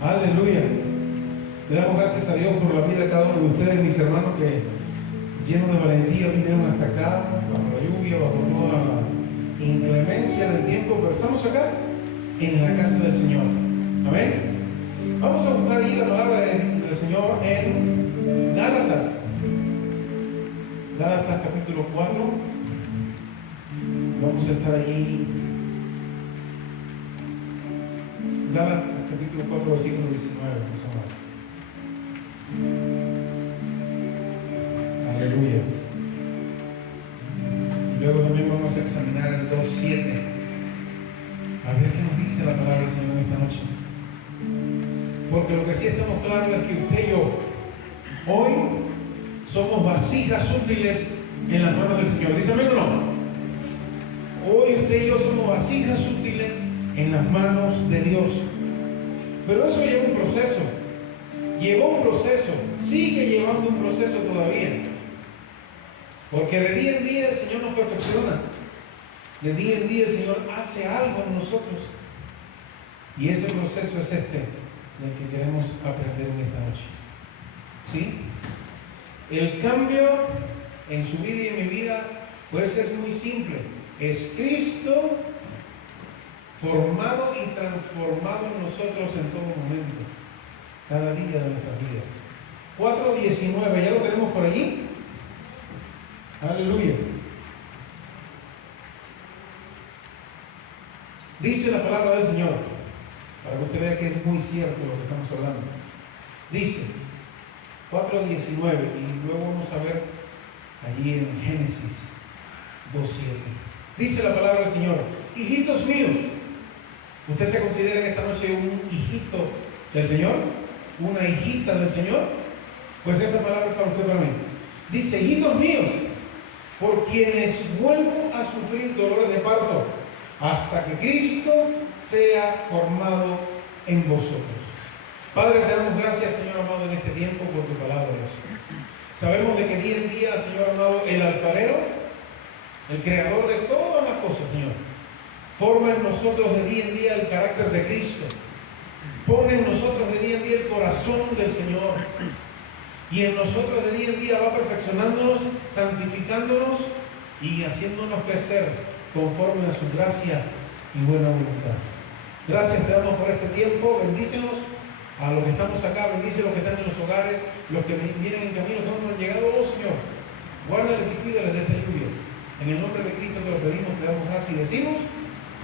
Aleluya. Le damos gracias a Dios por la vida de cada uno de ustedes, mis hermanos, que llenos de valentía vinieron hasta acá, bajo la lluvia, bajo toda la inclemencia del tiempo, pero estamos acá en la casa del Señor. Amén. Vamos a buscar ahí la palabra del Señor en Gálatas. Gálatas capítulo 4. Vamos a estar allí. Gálatas capítulo 4, versículo 19. Aleluya. Luego también vamos a examinar el 2:7. A ver qué nos dice la palabra del Señor esta noche. Porque lo que sí estamos claros es que usted y yo hoy somos vasijas útiles en las manos del Señor. ¿Dice amén o no? Hoy usted y yo somos vasijas útiles en las manos de Dios. Pero eso lleva un proceso. Llevó un proceso. Sigue llevando un proceso todavía. Porque de día en día el Señor nos perfecciona. De día en día el Señor hace algo en nosotros. Y ese proceso es este del que queremos aprender en esta noche. ¿Sí? El cambio en su vida y en mi vida, pues es muy simple. Es Cristo formado y transformado en nosotros en todo momento, cada día de nuestras vidas. 4:19, ¿ya lo tenemos por allí? Aleluya. Dice la palabra del Señor, para que usted vea que es muy cierto lo que estamos hablando. Dice 4:19, y luego vamos a ver allí en Génesis 2:7. Dice la palabra del Señor: hijitos míos. ¿Usted se considera en esta noche un hijito del Señor? ¿Una hijita del Señor? Pues esta palabra es para usted, para mí. Dice: hijitos míos, por quienes vuelvo a sufrir dolores de parto, hasta que Cristo sea formado en vosotros. Padre, te damos gracias, Señor amado, en este tiempo por tu palabra, Dios. Sabemos de que día en día, Señor amado, el alfarero, el creador de todas las cosas, Señor, forma en nosotros de día en día el carácter de Cristo. Pone en nosotros de día en día el corazón del Señor. Y en nosotros de día en día va perfeccionándonos, santificándonos y haciéndonos crecer conforme a su gracia y buena voluntad. Gracias te damos por este tiempo. Bendícenos a los que estamos acá. Bendice a los que están en los hogares, los que vienen en camino, que no han llegado. Oh Señor, guárdales y cuídales de esta lluvia. En el nombre de Cristo te lo pedimos, te damos gracias y decimos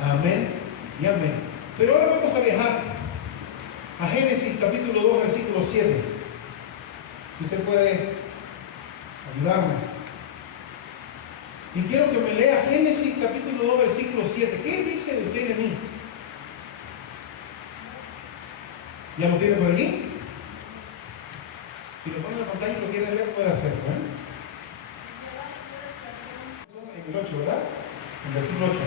amén y amén. Pero ahora vamos a viajar a Génesis capítulo 2, versículo 7. Si usted puede ayudarme. Y quiero que me lea Génesis capítulo 2, versículo 7. ¿Qué dice de usted y de mí? ¿Ya lo tiene por allí? Si lo pone en la pantalla y lo quiere leer, puede hacerlo, En el 8, ¿verdad? En el versículo 8.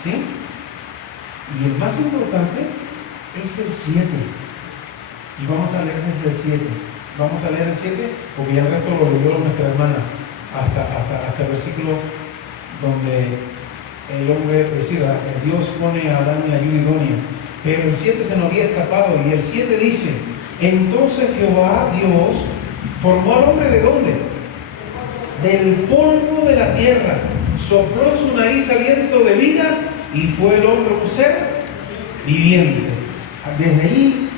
¿Sí? Y el más importante es el 7. Y vamos a leer desde el 7. Vamos a leer el 7 porque ya el resto lo leyó nuestra hermana hasta el versículo donde el hombre, es decir, Dios pone a Adán en la ayuda idónea. Pero el 7 se nos había escapado y el 7 dice: entonces Jehová Dios formó al hombre ¿de dónde? Del polvo de la tierra, sopló en su nariz aliento de vida y fue el hombre un ser viviente. Desde ahí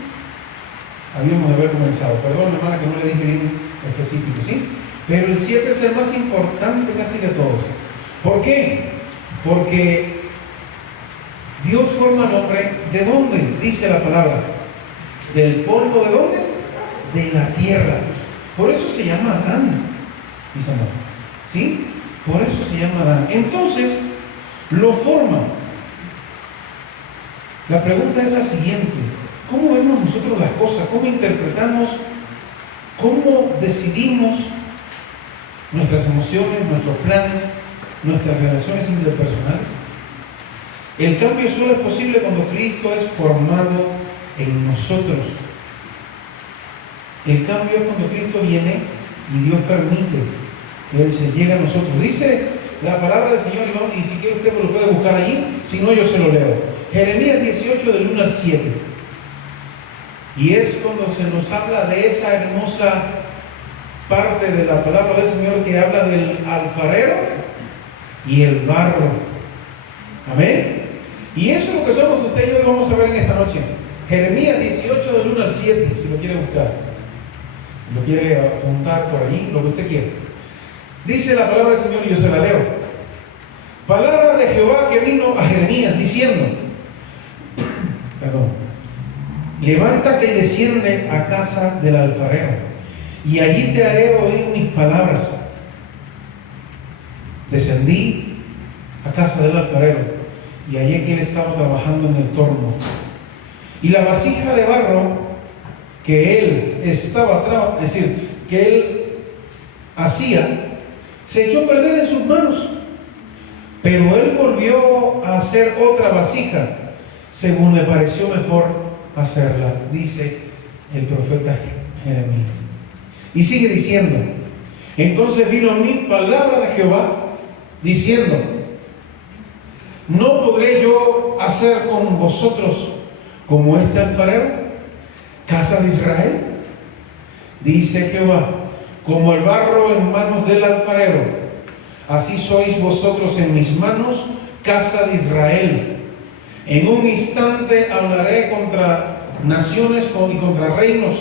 habíamos de haber comenzado. Perdón, hermana, que no le dije bien específico, ¿sí? Pero el 7 es el más importante casi de todos. ¿Por qué? Porque Dios forma al hombre, ¿de dónde? Dice la palabra. Del polvo, ¿de dónde? De la tierra. Por eso se llama Adán, mis amados. ¿Sí? Por eso se llama Adán. Entonces, lo forma. La pregunta es la siguiente: ¿cómo vemos nosotros las cosas? ¿Cómo interpretamos? ¿Cómo decidimos nuestras emociones, nuestros planes, nuestras relaciones interpersonales? El cambio solo es posible cuando Cristo es formado en nosotros. El cambio es cuando Cristo viene y Dios permite que Él se llegue a nosotros. Dice la palabra del Señor, y si quiere usted lo puede buscar allí, si no yo se lo leo. Jeremías 18 del 1 al 7. Y es cuando se nos habla de esa hermosa parte de la palabra del Señor que habla del alfarero y el barro. Amén. Y eso es lo que somos usted y yo, y vamos a ver en esta noche. Jeremías 18 del 1 al 7, si lo quiere buscar, lo quiere apuntar por ahí, lo que usted quiera. Dice la palabra del Señor y yo se la leo. Palabra de Jehová que vino a Jeremías diciendo, levántate y desciende a casa del alfarero, y allí te haré oír mis palabras. Descendí a casa del alfarero, y hallé que él estaba trabajando en el torno. Y la vasija de barro que él estaba, es decir, que él hacía, se echó a perder en sus manos. Pero él volvió a hacer otra vasija, según le pareció mejor hacerla, dice el profeta Jeremías. Y sigue diciendo, entonces vino a mí palabra de Jehová, diciendo, ¿no podré yo hacer con vosotros como este alfarero, casa de Israel? Dice Jehová, como el barro en manos del alfarero, así sois vosotros en mis manos, casa de Israel. En un instante hablaré contra naciones y contra reinos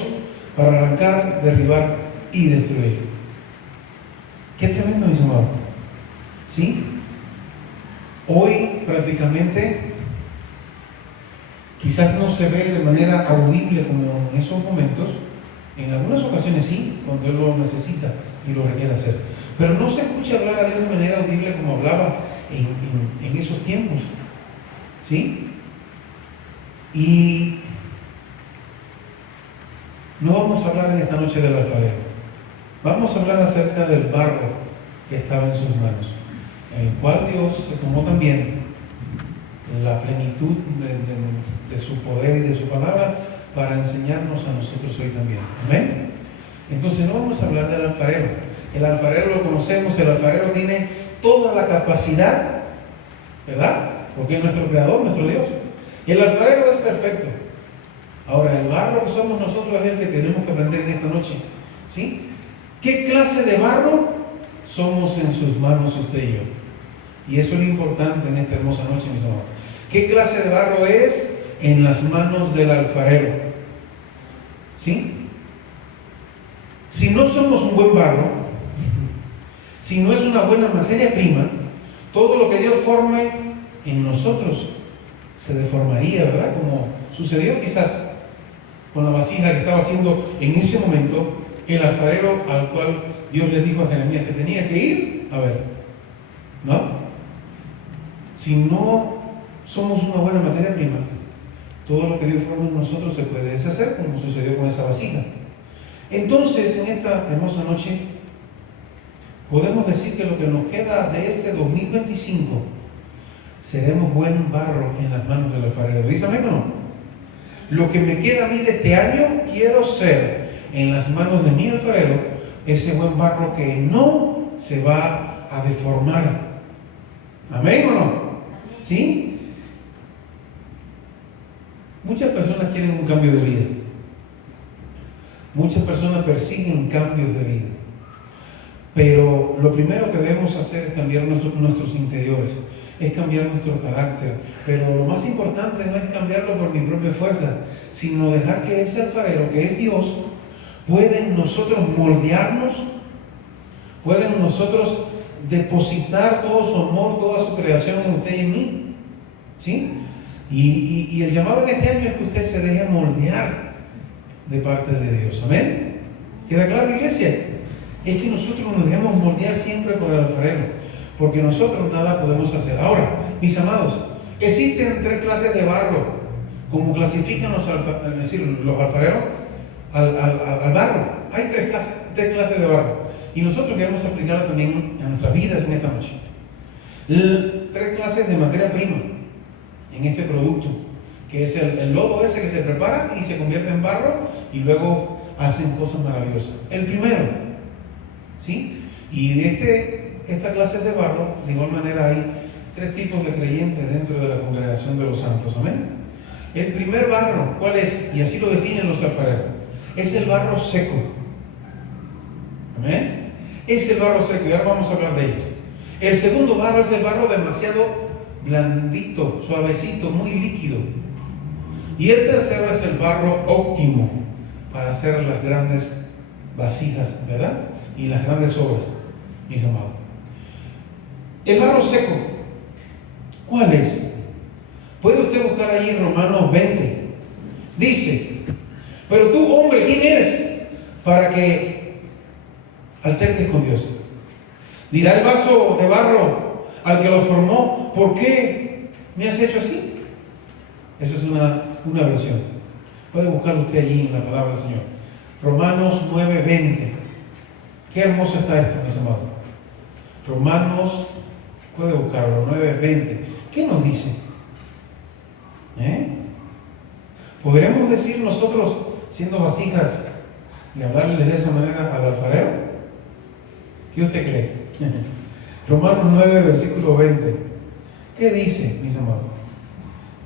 para arrancar, derribar y destruir. Qué tremendo, mis amados. ¿Sí? Hoy prácticamente quizás no se ve de manera audible como en esos momentos. En algunas ocasiones sí, cuando Él lo necesita y lo requiere hacer. Pero no se escucha hablar a Dios de manera audible como hablaba en esos tiempos. ¿Sí? Y no vamos a hablar en esta noche del alfarero. Vamos a hablar acerca del barro que estaba en sus manos, en el cual Dios se tomó también la plenitud de su poder y de su palabra para enseñarnos a nosotros hoy también. Amén. Entonces no vamos a hablar del alfarero. El alfarero lo conocemos, el alfarero tiene toda la capacidad, ¿verdad? Porque es nuestro creador, nuestro Dios. Y el alfarero es perfecto. Ahora, el barro que somos nosotros es el que tenemos que aprender en esta noche. ¿Sí? ¿Qué clase de barro somos en sus manos usted y yo? Y eso es lo importante en esta hermosa noche, mis amados. ¿Qué clase de barro es en las manos del alfarero? ¿Sí? Si no somos un buen barro, si no es una buena materia prima, todo lo que Dios forme en nosotros se deformaría, ¿verdad? Como sucedió quizás con la vasija que estaba haciendo en ese momento el alfarero, al cual Dios le dijo a Jeremías que tenía que ir a ver. ¿No? Si no somos una buena materia prima, todo lo que Dios forma en nosotros se puede deshacer, como sucedió con esa vasija. Entonces, en esta hermosa noche, podemos decir que lo que nos queda de este 2025, seremos buen barro en las manos del alfarero. ¿Dice amén o no? Lo que me queda a mí de este año, quiero ser en las manos de mi alfarero, ese buen barro que no se va a deformar. ¿Amén o no? ¿Sí? Muchas personas quieren un cambio de vida. Muchas personas persiguen cambios de vida. Pero lo primero que debemos hacer es cambiar nuestros interiores, es cambiar nuestro carácter. Pero lo más importante no es cambiarlo por mi propia fuerza, sino dejar que ese alfarero, que es Dios, pueda en nosotros moldearnos, pueda en nosotros depositar todo su amor, toda su creación en usted y en mí. ¿Sí? Y el llamado en este año es que usted se deje moldear de parte de Dios. ¿Amén? ¿Queda claro, iglesia? Es que nosotros nos dejemos moldear siempre por el alfarero, porque nosotros nada podemos hacer. Ahora, mis amados, existen tres clases de barro, como clasifican los alfareros al barro. Hay tres clases de barro, y nosotros queremos aplicarla también a nuestras vidas en esta noche. Tres clases de materia prima en este producto, que es el lodo ese que se prepara y se convierte en barro y luego hacen cosas maravillosas. El primero, ¿sí? Y de esta clase de barro, de igual manera hay tres tipos de creyentes dentro de la congregación de los santos. Amén. El primer barro, ¿cuál es? Y así lo definen los alfareros. Es el barro seco. ¿Amén? Es el barro seco, y ahora vamos a hablar de ello. El segundo barro es el barro demasiado blandito, suavecito, muy líquido. Y el tercero es el barro óptimo para hacer las grandes vasijas, ¿verdad? Y las grandes obras, mis amados. El barro seco, ¿cuál es? Puede usted buscar ahí en Romanos 20. Dice: pero tú, hombre, ¿quién eres para que alterques con Dios? Dirá el vaso de barro al que lo formó: ¿por qué me has hecho así? Eso es una versión. Puede buscarlo usted allí en la palabra del Señor. Romanos 9:20. Qué hermoso está esto, mis amados. Romanos, puede buscarlo, 9:20. ¿Qué nos dice? ¿Podremos decir nosotros, siendo vasijas, y hablarles de esa manera al alfarero? ¿Qué usted cree? Romanos 9, versículo 20. ¿Qué dice, mis amados?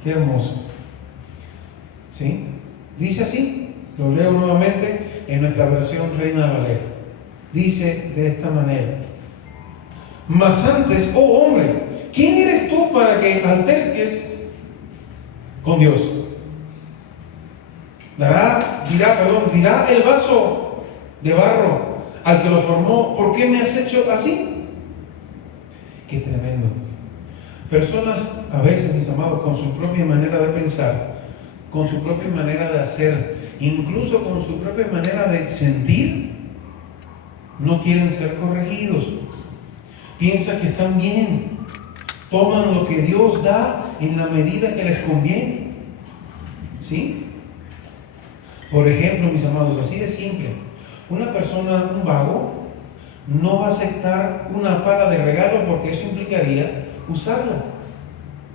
Qué hermoso. ¿Sí? Dice así, lo leo nuevamente en nuestra versión Reina Valera. Dice de esta manera: mas antes, oh hombre, ¿quién eres tú para que alterques con Dios? Dirá el vaso de barro al que lo formó: ¿por qué me has hecho así? Qué tremendo. Personas a veces, mis amados, con su propia manera de pensar, con su propia manera de hacer, incluso con su propia manera de sentir, no quieren ser corregidos. Piensan que están bien, toman lo que Dios da en la medida que les conviene. ¿Sí? Por ejemplo, mis amados, así de simple, una persona, un vago, no va a aceptar una pala de regalo porque eso implicaría usarla,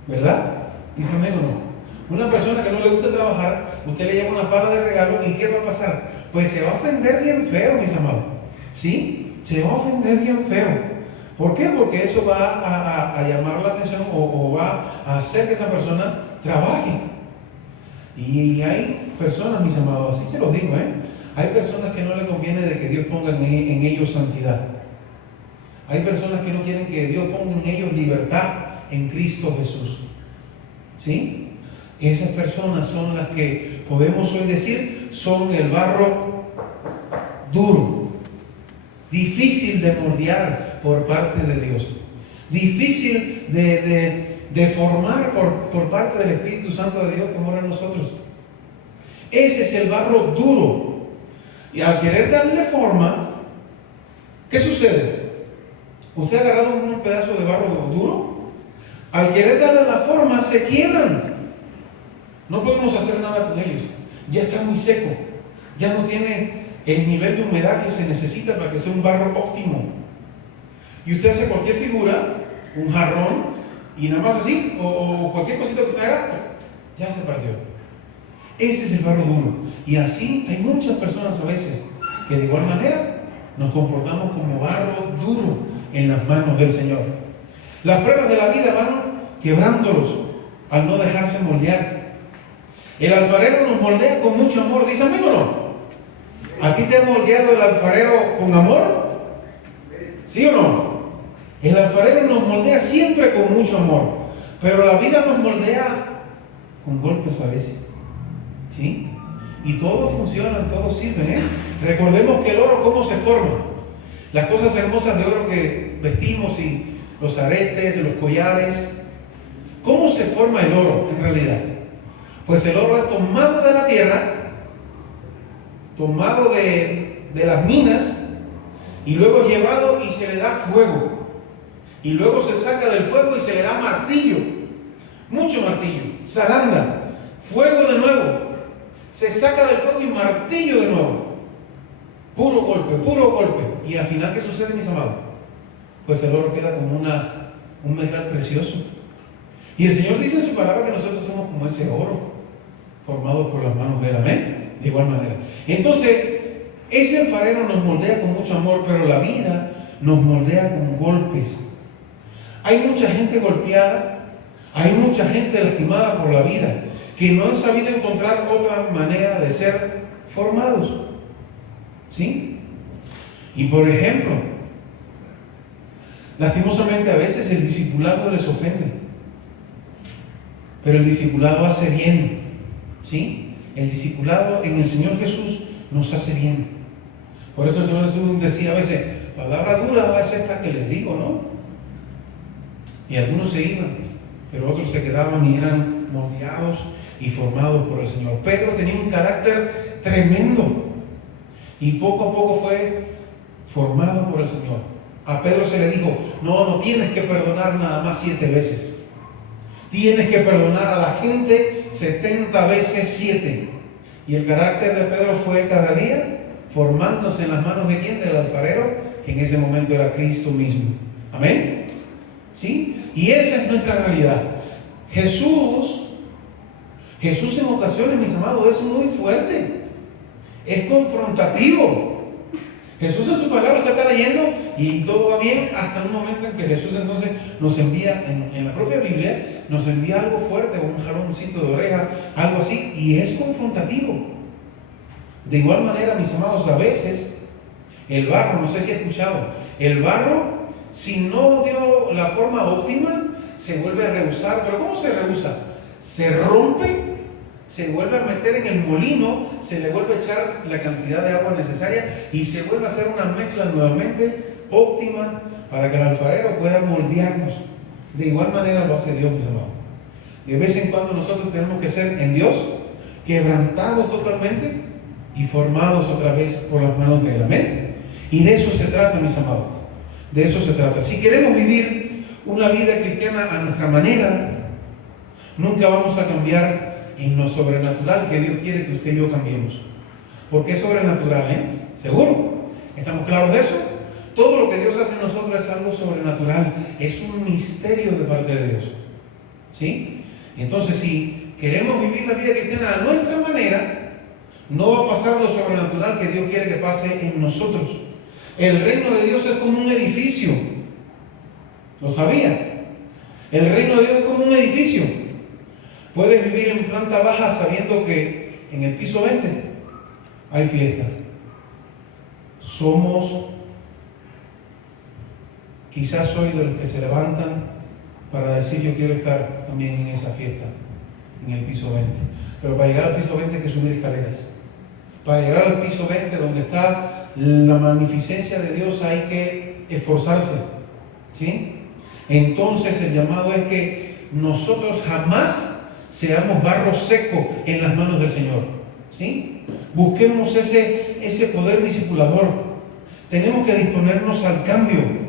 ¿verdad? Dice amén o no. Una persona que no le gusta trabajar, usted le lleva una pala de regalo, ¿y qué va a pasar? Pues se va a ofender bien feo, mis amados. ¿Sí? Se va a ofender bien feo. ¿Por qué? Porque eso va a llamar la atención o va a hacer que esa persona trabaje. Y hay personas, mis amados, así se los digo, hay personas que no le conviene de que Dios ponga en ellos santidad. Hay personas que no quieren que Dios ponga en ellos libertad en Cristo Jesús. ¿Sí? Esas personas son las que podemos hoy decir son el barro duro, difícil de moldear por parte de Dios, difícil de formar por parte del Espíritu Santo de Dios que mora en nosotros. Ese es el barro duro. Y al querer darle forma, ¿qué sucede? ¿Usted ha agarrado un pedazo de barro duro? Al querer darle la forma, se quiebran. No podemos hacer nada con ellos. Ya está muy seco. Ya no tiene el nivel de humedad que se necesita para que sea un barro óptimo. Y usted hace cualquier figura, un jarrón, y nada más así, o cualquier cosita que usted haga, ya se perdió. Ese es el barro duro. Y así hay muchas personas a veces que de igual manera nos comportamos como barro duro en las manos del Señor. Las pruebas de la vida van quebrándolos al no dejarse moldear. El alfarero nos moldea con mucho amor. ¿Dice amén o no? ¿A ti te ha moldeado el alfarero con amor? ¿Sí o no? El alfarero nos moldea siempre con mucho amor, pero la vida nos moldea con golpes a veces. ¿Sí? Y todo funciona, todo sirve, Recordemos que el oro, ¿cómo se forma? Las cosas hermosas de oro que vestimos y los aretes, los collares. ¿Cómo se forma el oro en realidad? Pues el oro es tomado de la tierra, tomado de las minas, y luego llevado y se le da fuego. Y luego se saca del fuego y se le da martillo, mucho martillo, zaranda, fuego de nuevo, se saca del fuego y martillo de nuevo, puro golpe. Y al final, ¿qué sucede, mis amados? Pues el oro queda como un metal precioso. Y el Señor dice en su palabra que nosotros somos como ese oro, formados por las manos de él. Amén. De igual manera. Entonces, ese alfarero nos moldea con mucho amor, pero la vida nos moldea con golpes. Hay mucha gente golpeada, hay mucha gente lastimada por la vida, que no han sabido encontrar otra manera de ser formados. ¿Sí? Y por ejemplo, lastimosamente a veces el discipulado les ofende, pero el discipulado hace bien. ¿Sí? El discipulado en el Señor Jesús nos hace bien. Por eso el Señor Jesús decía a veces, palabra dura es esta que les digo, ¿no? Y algunos se iban, pero otros se quedaban y eran moldeados y formados por el Señor. Pedro tenía un carácter tremendo y poco a poco fue formado por el Señor. A Pedro se le dijo, no tienes que perdonar nada más 7 veces. Tienes que perdonar a la gente 70 veces 7. Y el carácter de Pedro fue cada día formándose en las manos de ¿quién? Del alfarero, que en ese momento era Cristo mismo. Amén. ¿Sí? Y esa es nuestra realidad. Jesús en ocasiones, mis amados, es muy fuerte. Es confrontativo. Jesús en su palabra está acá leyendo y todo va bien hasta un momento en que Jesús entonces nos envía, en la propia Biblia, nos envía algo fuerte, un jaloncito de oreja, algo así, y es confrontativo. De igual manera, mis amados, a veces el barro, no sé si ha escuchado, el barro, si no dio la forma óptima, se vuelve a rehusar. ¿Pero cómo se rehúsa? Se rompe, se vuelve a meter en el molino, se le vuelve a echar la cantidad de agua necesaria y se vuelve a hacer una mezcla nuevamente óptima para que el alfarero pueda moldearnos. De igual manera lo hace Dios, mis amados. De vez en cuando nosotros tenemos que ser en Dios quebrantados totalmente y formados otra vez por las manos de Él. Amén. Y de eso se trata, mis amados. De eso se trata. Si queremos vivir una vida cristiana a nuestra manera, nunca vamos a cambiar en lo sobrenatural que Dios quiere que usted y yo cambiemos. Porque es sobrenatural, ¿Seguro? ¿Estamos claros de eso? Todo lo que Dios hace en nosotros es algo sobrenatural. Es un misterio de parte de Dios. ¿Sí? Entonces, si queremos vivir la vida cristiana a nuestra manera, no va a pasar lo sobrenatural que Dios quiere que pase en nosotros. El reino de Dios es como un edificio. ¿Lo sabía? El reino de Dios es como un edificio. Puedes vivir en planta baja sabiendo que en el piso 20 hay fiesta. Quizás soy de los que se levantan para decir yo quiero estar también en esa fiesta, en el piso 20. Pero para llegar al piso 20 hay que subir escaleras. Para llegar al piso 20 donde está la magnificencia de Dios hay que esforzarse. ¿Sí? Entonces el llamado es que nosotros jamás seamos barro seco en las manos del Señor. ¿Sí? Busquemos ese poder discipulador. Tenemos que disponernos al cambio.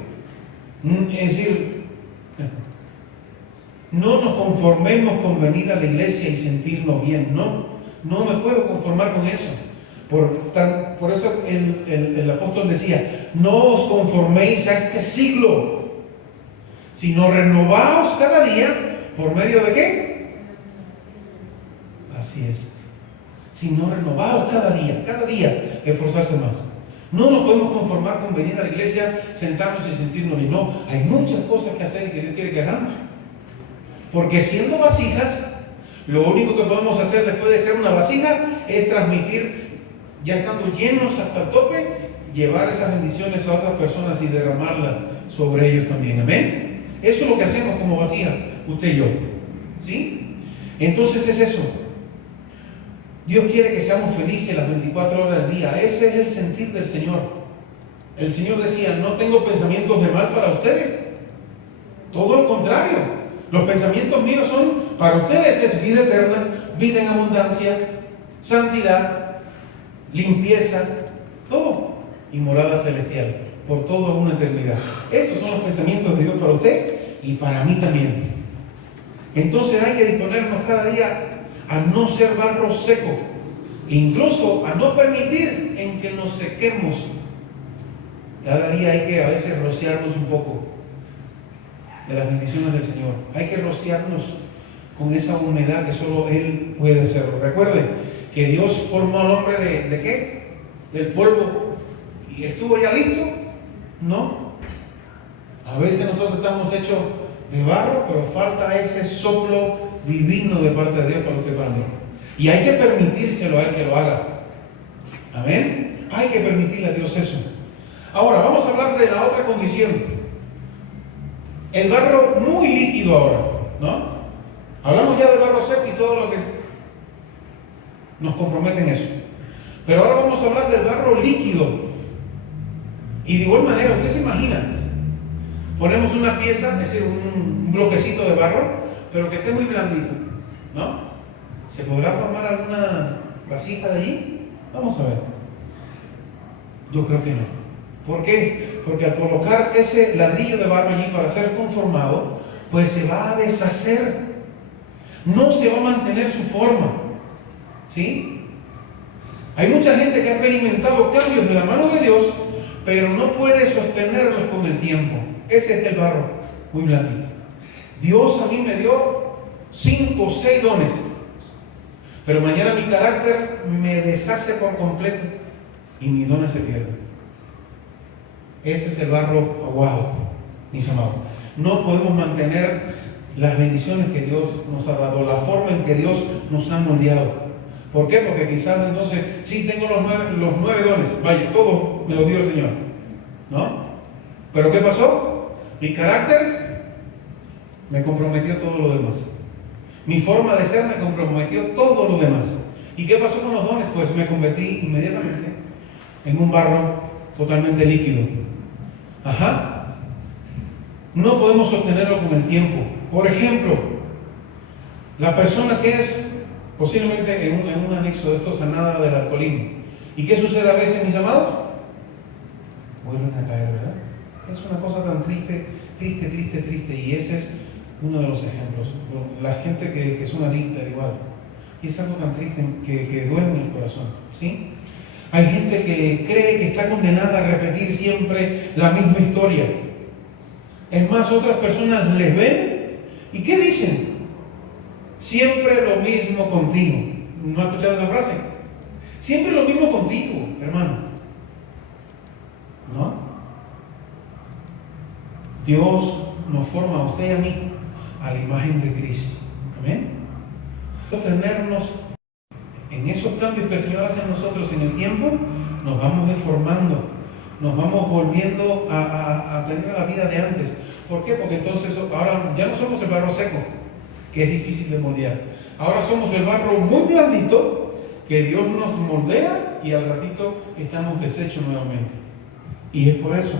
Es decir, no nos conformemos con venir a la iglesia y sentirnos bien. No me puedo conformar con eso. Por eso el apóstol decía, no os conforméis a este siglo, sino renovaos cada día. ¿Por medio de qué? Así es. Sino renovaos cada día, esforzarse más. No nos podemos conformar con venir a la iglesia, sentarnos y sentirnos bien. No, hay muchas cosas que hacer y que Dios quiere que hagamos. Porque siendo vasijas, lo único que podemos hacer después de ser una vasija es transmitir, ya estando llenos hasta el tope, llevar esas bendiciones a otras personas y derramarlas sobre ellos también. Amén. Eso es lo que hacemos como vasija, usted y yo. ¿Sí? Entonces es eso. Dios quiere que seamos felices las 24 horas del día. Ese es el sentir del Señor. El Señor decía, no tengo pensamientos de mal para ustedes. Todo lo contrario. Los pensamientos míos son para ustedes es vida eterna, vida en abundancia, santidad, limpieza, todo. Y morada celestial, por toda una eternidad. Esos son los pensamientos de Dios para usted y para mí también. Entonces hay que disponernos cada día a no ser barro seco, incluso a no permitir en que nos sequemos. Cada día hay que a veces rociarnos un poco de las bendiciones del Señor. Hay que rociarnos con esa humedad que solo Él puede hacerlo. Recuerden que Dios formó al hombre ¿de qué? Del polvo. ¿Y estuvo ya listo? No. A veces nosotros estamos hechos de barro, pero falta ese soplo divino de parte de Dios para usted, para mí. Y hay que permitírselo a Él que lo haga. Amén. Hay que permitirle a Dios eso. Ahora, vamos a hablar de la otra condición. El barro muy líquido ahora, ¿no? Hablamos ya del barro seco y todo lo que nos compromete en eso. Pero ahora vamos a hablar del barro líquido. Y de igual manera, usted se imagina, ponemos una pieza, es decir, un bloquecito de barro, pero que esté muy blandito, ¿no? ¿Se podrá formar alguna vasija de allí? Vamos a ver. Yo creo que no. ¿Por qué? Porque al colocar ese ladrillo de barro allí para ser conformado, pues se va a deshacer. No se va a mantener su forma. ¿Sí? Hay mucha gente que ha experimentado cambios de la mano de Dios, pero no puede sostenerlos con el tiempo. Ese es el barro, muy blandito. Dios a mí me dio 5 o 6 dones, pero mañana mi carácter me deshace por completo y mis dones se pierden. Ese es el barro aguado, mis amados. No podemos mantener las bendiciones que Dios nos ha dado, la forma en que Dios nos ha moldeado. ¿Por qué? Porque quizás entonces, sí tengo los 9 dones, vaya, todo me lo dio el Señor, ¿no? Pero ¿qué pasó? Mi carácter me comprometió todo lo demás. Mi forma de ser me comprometió todo lo demás. ¿Y qué pasó con los dones? Pues me convertí inmediatamente en un barro totalmente líquido. Ajá. No podemos sostenerlo con el tiempo. Por ejemplo, la persona que es posiblemente en un anexo de esto sanada del alcoholismo. ¿Y qué sucede a veces, mis amados? Vuelven a caer, ¿verdad? Es una cosa tan triste, triste. Y ese es uno de los ejemplos. La gente que es una adicta igual. Y es algo tan triste que duele en el corazón. ¿Sí? Hay gente que cree que está condenada a repetir siempre la misma historia. Es más, otras personas les ven y ¿qué dicen? Siempre lo mismo contigo. ¿No has escuchado esa frase? Siempre lo mismo contigo, hermano. ¿No? Dios nos forma a usted y a mí a la imagen de Cristo. Amén. Tenernos en esos cambios que el Señor hace en nosotros en el tiempo, nos vamos deformando, nos vamos volviendo a tener la vida de antes. ¿Por qué? Porque entonces ahora ya no somos el barro seco, que es difícil de moldear. Ahora somos el barro muy blandito, que Dios nos moldea y al ratito estamos deshechos nuevamente. Y es por eso.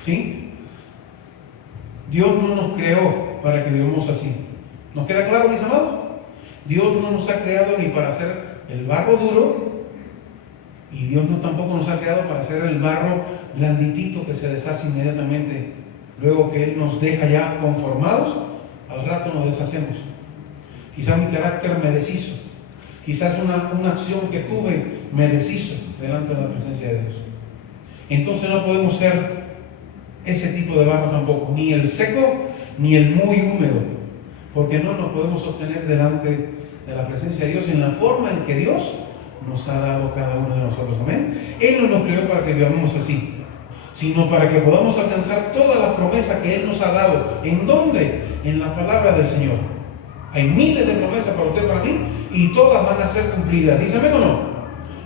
¿Sí? Dios no nos creó para que vivamos así. ¿Nos queda claro, mis amados? Dios no nos ha creado ni para hacer el barro duro, y Dios tampoco nos ha creado para hacer el barro blanditito que se deshace inmediatamente. Luego que Él nos deja ya conformados, al rato nos deshacemos. Quizás mi carácter me deshizo. Quizás una acción que tuve me deshizo delante de la presencia de Dios. Entonces no podemos ser ese tipo de barro tampoco, ni el seco ni el muy húmedo, porque no nos podemos sostener delante de la presencia de Dios en la forma en que Dios nos ha dado cada uno de nosotros. Amén. Él no nos creó para que vivamos así, sino para que podamos alcanzar todas las promesas que Él nos ha dado. ¿En dónde? En la palabra del Señor. Hay miles de promesas para usted, para mí, y todas van a ser cumplidas. ¿Dice amén o no?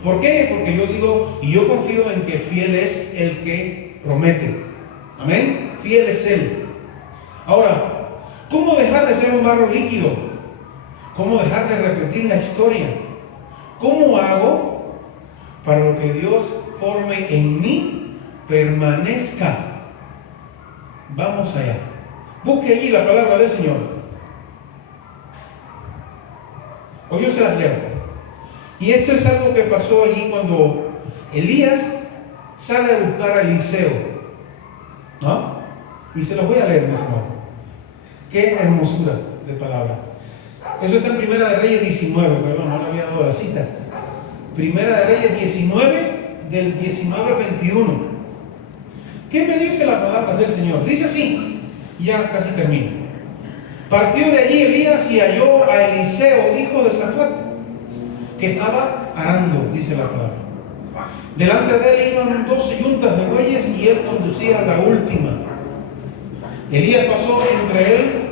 ¿Por qué? Porque yo digo y yo confío en que fiel es el que promete. Amén. Fiel es Él. Ahora, ¿cómo dejar de ser un barro líquido? ¿Cómo dejar de repetir la historia? ¿Cómo hago para lo que Dios forme en mí permanezca? Vamos allá. Busque allí la palabra del Señor. O yo se las leo. Y esto es algo que pasó allí cuando Elías sale a buscar a Eliseo, ¿no? Y se los voy a leer, mis hermanos. Qué hermosura de palabra. Eso está en Primera de Reyes 19, perdón, no le había dado la cita. Primera de Reyes 19, del 19 al 21. ¿Qué me dice la palabra del Señor? Dice así, ya casi termino. Partió de allí Elías y halló a Eliseo, hijo de Safat, que estaba arando, dice la palabra. Delante de él iban 12 yuntas de bueyes y él conducía la última. Elías pasó entre él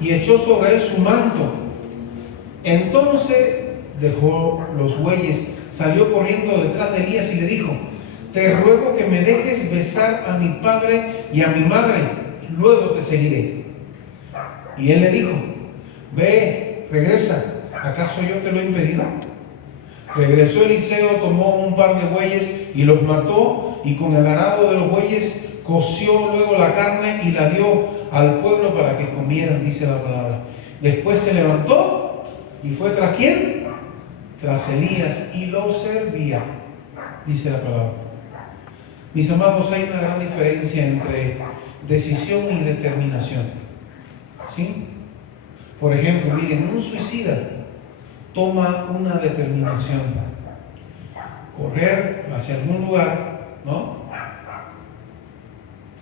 y echó sobre él su manto. Entonces dejó los bueyes, salió corriendo detrás de Elías y le dijo: te ruego que me dejes besar a mi padre y a mi madre, y luego te seguiré. Y él le dijo: ve, regresa, ¿acaso yo te lo he impedido? Regresó Eliseo, tomó un par de bueyes y los mató, y con el arado de los bueyes coció luego la carne y la dio al pueblo para que comieran, dice la palabra. Después se levantó y fue tras ¿quién? Tras Elías, y lo servía, dice la palabra. Mis amados, hay una gran diferencia entre decisión y determinación, ¿sí? Por ejemplo, miren, un suicida toma una determinación: correr hacia algún lugar, ¿no?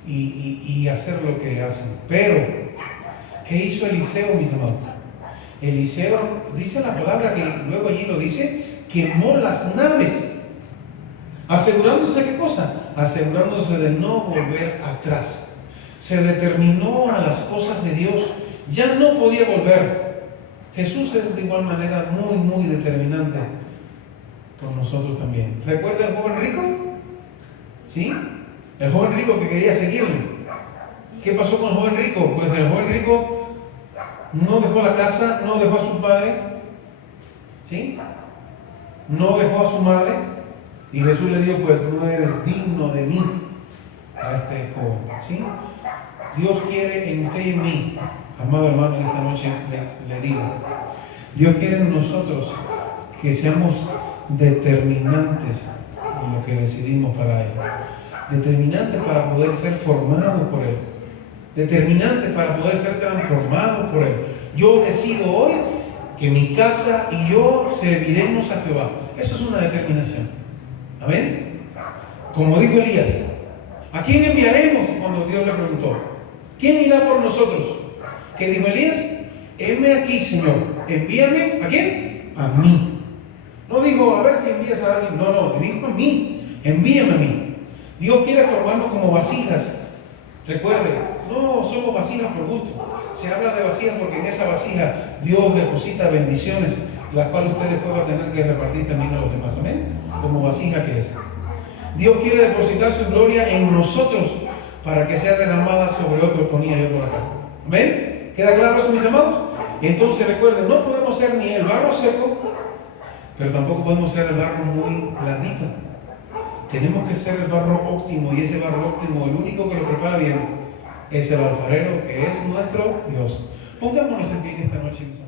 Y hacer lo que hacen. Pero, ¿qué hizo Eliseo, mis amados? Eliseo, dice la palabra que luego allí lo dice, quemó las naves, asegurándose, ¿qué cosa? Asegurándose de no volver atrás. Se determinó a las cosas de Dios, ya no podía volver. Jesús es de igual manera muy determinante con nosotros también. ¿Recuerda el joven rico? ¿Sí? El joven rico que quería seguirle. ¿Qué pasó con el joven rico? Pues el joven rico no dejó la casa, no dejó a su padre, ¿sí? No dejó a su madre, y Jesús le dijo: pues no eres digno de mí, a este joven, ¿sí? Dios quiere en usted y en mí, amado hermano, en esta noche le digo, Dios quiere en nosotros que seamos determinantes en lo que decidimos para Él, determinantes para poder ser formados por Él, determinantes para poder ser transformados por Él. Yo decido hoy que mi casa y yo serviremos a Jehová. Eso es una determinación. Amén. Como dijo Elías: ¿a quién enviaremos? Cuando Dios le preguntó: ¿quién irá por nosotros? ¿Qué dijo Elías? Heme aquí, Señor, envíame. ¿A quién? A mí. No dijo: a ver si envías a alguien. No, dijo: a mí, envíame a mí. Dios quiere formarnos como vasijas. Recuerde, no somos vasijas por gusto. Se habla de vasijas porque en esa vasija Dios deposita bendiciones, las cuales usted después va a tener que repartir también a los demás. Amén. Como vasija que es. Dios quiere depositar su gloria en nosotros para que sea derramada sobre otros, ponía yo por acá. ¿Ven? ¿Queda claro eso, mis amados? Entonces recuerden, no podemos ser ni el barro seco, pero tampoco podemos ser el barro muy blandito. Tenemos que ser el barro óptimo, y ese barro óptimo, el único que lo prepara bien, es el alfarero, que es nuestro Dios. Pongámonos en pie esta noche, mis amados.